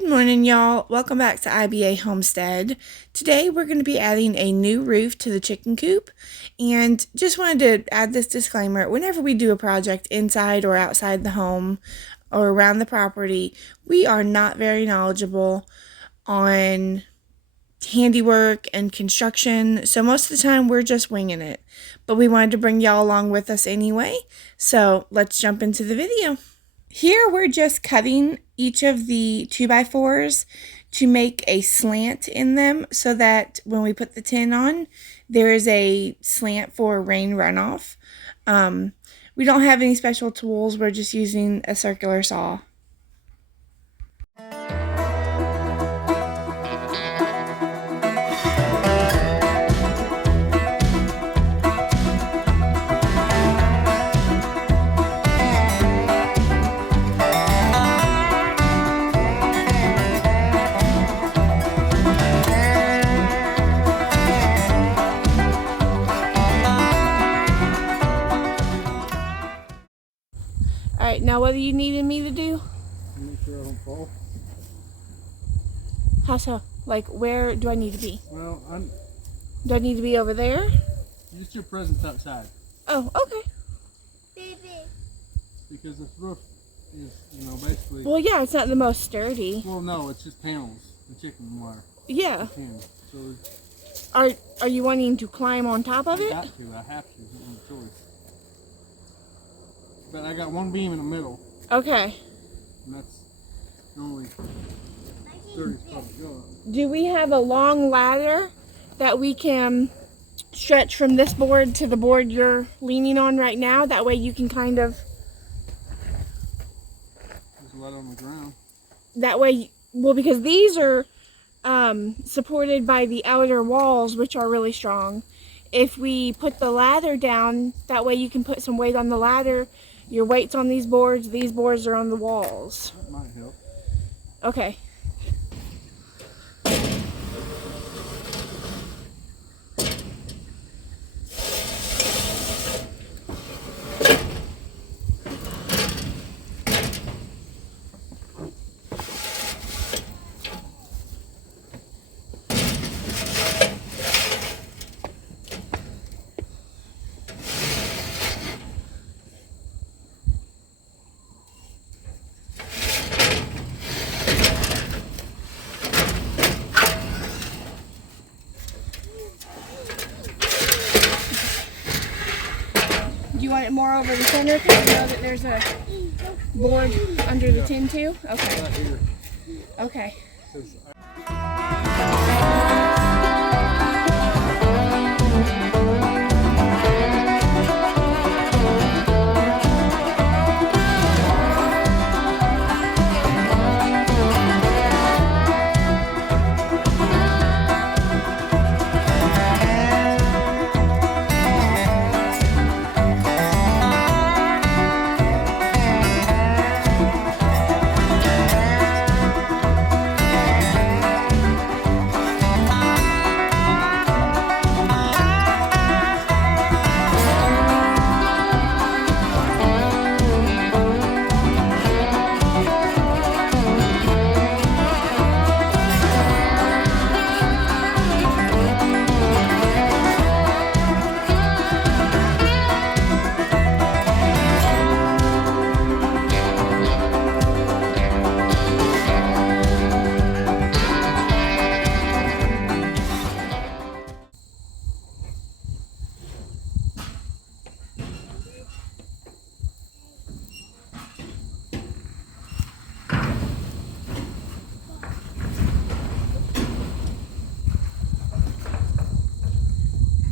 Good morning, y'all. Welcome back to IBA Homestead. Today we're going to be adding a new roof to the chicken coop, and just wanted to add this disclaimer. Whenever we do a project inside or outside the home or around the property, we are not very knowledgeable on handiwork and construction, so most of the time we're just winging it. But we wanted to bring y'all along with us anyway, so let's jump into the video. Here we're just cutting each of the 2x4s to make a slant in them so that when we put the tin on, there is a slant for rain runoff. We don't have any special tools, we're just using a circular saw. Alright, now what do you needed me to do? Make sure I don't fall. How so? Like, where do I need to be? Well, Do I need to be over there? just your presence outside. Oh, okay. Because this roof is, basically... Well, yeah, it's not the most sturdy. Well, no, it's just panels, the chicken wire. Yeah. Tin. So Are you wanting to climb on top of it? I have to. I have to. I don't have a choice. But I got one beam in the middle, Okay. and that's only 30 spots to go up. Do we have a long ladder that we can stretch from this board to the board you're leaning on right now? That way you can kind of... There's a lot on the ground. That way, well, because these are supported by the outer walls, which are really strong. If we put the ladder down, that way you can put some weight on the ladder. Your weight's on these boards are on the walls. That might help. Okay. Do you want it more over the center because you know that there's a board under the tin too? Okay. Right here. Okay. 'Cause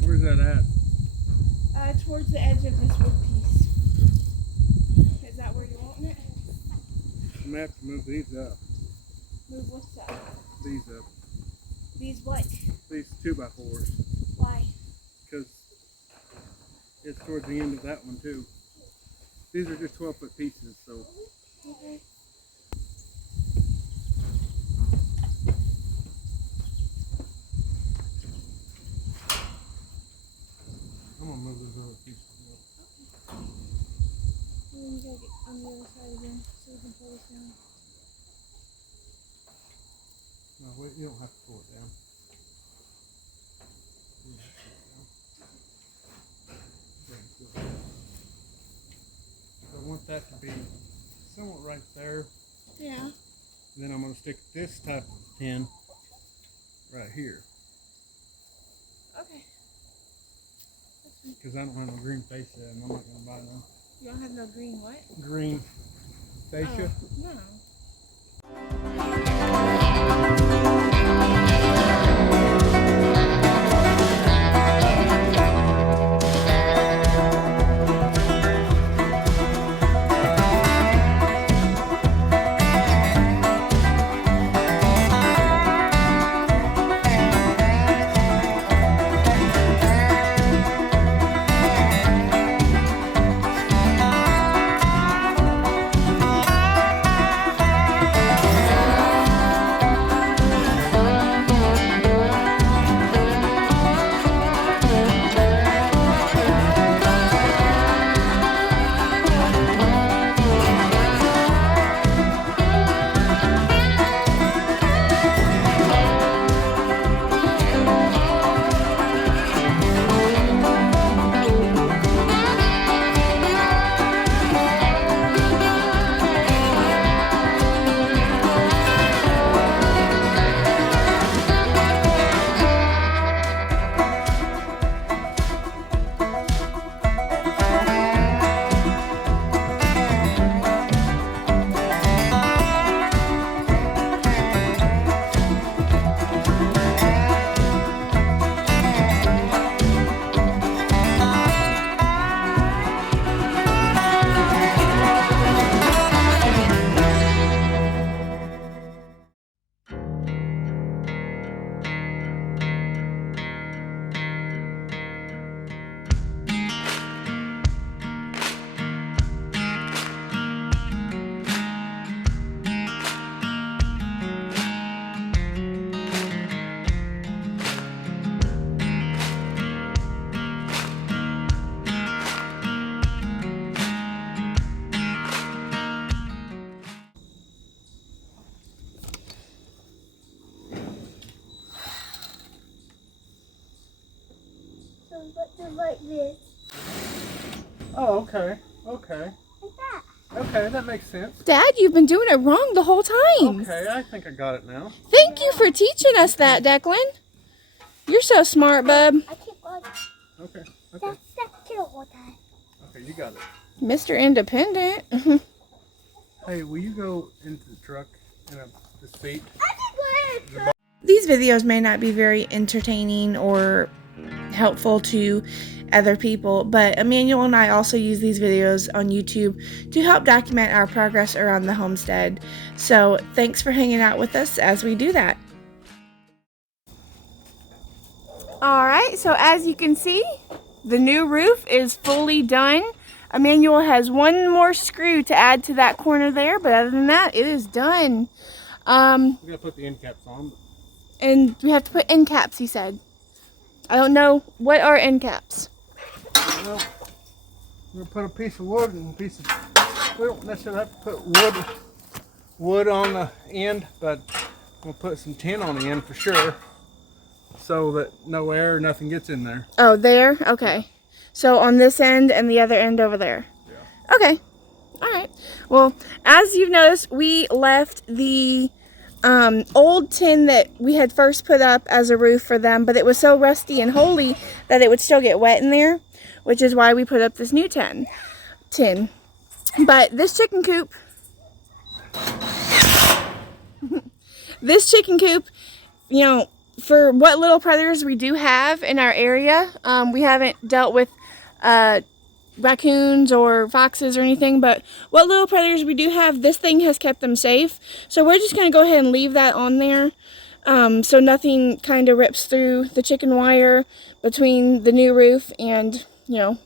where's that at? Towards the edge of this wood piece. Is that where you're wanting it? I'm gonna have to move these up. Move what's up? These up. These what? These 2x4s. Why? Because it's towards the end of that one too. These are just 12-foot pieces, so Okay. I'm gonna move those other pieces up. And then you gotta get on the other side again so we can pull this down. No, wait, you don't have to pull it down. You don't have to pull it down. So I want that to be somewhat right there. Yeah. Then I'm going to stick this type of tin right here. Okay. Because I don't have no green fascia and I'm not going to buy no. You don't have no green what? Green fascia? Oh, no. Like this. Oh, okay. Okay. Like that. Okay, that makes sense. Dad, you've been doing it wrong the whole time. Okay, I think I got it now. Thank you for teaching us that, Declan. You're so smart, bub. I keep going. Okay. Okay. That's too all time. Okay, you got it. Mr. Independent. Hey, will you go into the truck in the seat? I keep going. These videos may not be very entertaining or helpful to other people, but Emmanuel and I also use these videos on YouTube to help document our progress around the homestead. So thanks for hanging out with us as we do that. Alright, so as you can see, the new roof is fully done. Emmanuel has one more screw to add to that corner there, but other than that, it is done. We gotta put the end caps on. And we have to put end caps, he said. I don't know. What are end caps? Well, we're gonna put a piece of wood and a piece of. We don't necessarily have to put wood on the end, but we'll put some tin on the end for sure, so that no air or nothing gets in there. Oh, there? Okay. So on this end and the other end over there. Yeah. Okay. All right. Well, as you've noticed, we left the old tin that we had first put up as a roof for them, but it was so rusty and holey that it would still get wet in there, which is why we put up this new tin. But this chicken coop, you know, for what little predators we do have in our area, we haven't dealt with raccoons or foxes or anything, but what little predators we do have, this thing has kept them safe. So we're just going to go ahead and leave that on there, so nothing kind of rips through the chicken wire between the new roof and, you know,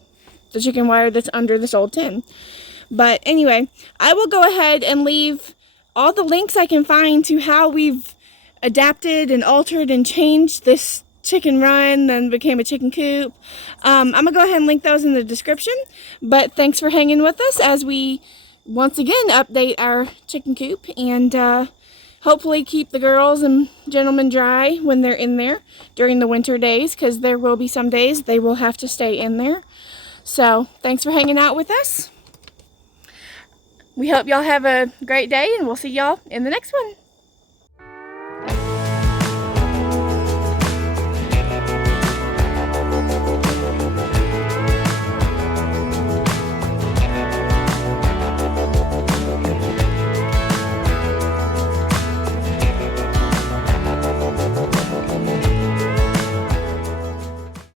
the chicken wire that's under this old tin. But anyway, I will go ahead and leave all the links I can find to how we've adapted and altered and changed this chicken run, then became a chicken coop. I'm gonna go ahead and link those in the description, but thanks for hanging with us as we once again update our chicken coop and hopefully keep the girls and gentlemen dry when they're in there during the winter days, because there will be some days they will have to stay in there. So thanks for hanging out with us. We hope y'all have a great day, and we'll see y'all in the next one.